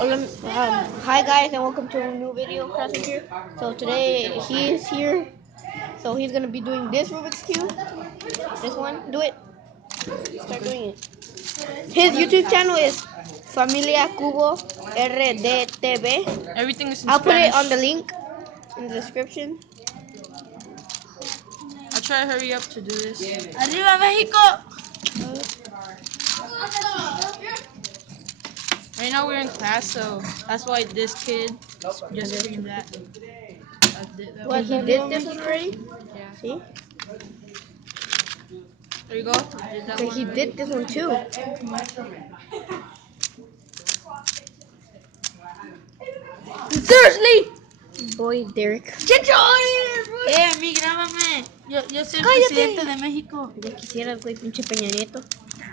Hi guys, and welcome to a new video. Crafting here. So today he is here. So he's gonna be doing this Rubik's cube. This one. Do it. Start doing it. His YouTube channel is familia cubo R D.T.B. Everything is in I'll put Spanish. it on the link in the description. I'll try to hurry up to do this. Arriba Mexico! Right now we're in class, so that's why this kid just screamed that. What, he did this one already? Yeah. See? There you go. Did that So one he already. did this one too. Seriously! Boy, Derek. A mí grábame. Yo soy el presidente de México. Ya quisieras, güey, pinche Peña Nieto.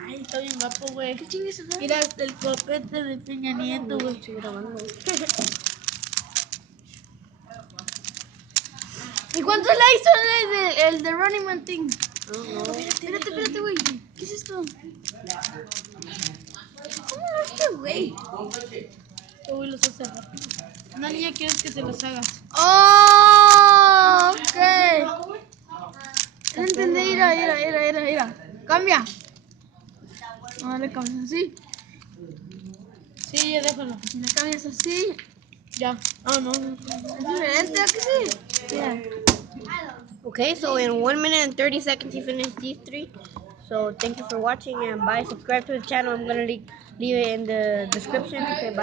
Ay, está bien guapo, güey. ¿Qué chingues es? Mira, el copete de Peña Nieto, güey. Estoy grabando. ¿Y cuánto la hizo el de Running Man Thing? No. Espérate, güey. ¿Qué es esto? ¿Cómo lo hace, güey? Este güey los hace rápido. Una niña quieres que se los haga. ¡Oh! Ok. No entendí, mira. Cambia. No le cambias así. Sí, ya déjalo. Si le cambias así, ya. Ah, no. Es diferente, ¿a que sí? Yeah. Okay, so in 1 minute and 30 seconds he finished these three. So thank you for watching and bye. Subscribe to the channel. I'm gonna leave it in the description. Okay, bye.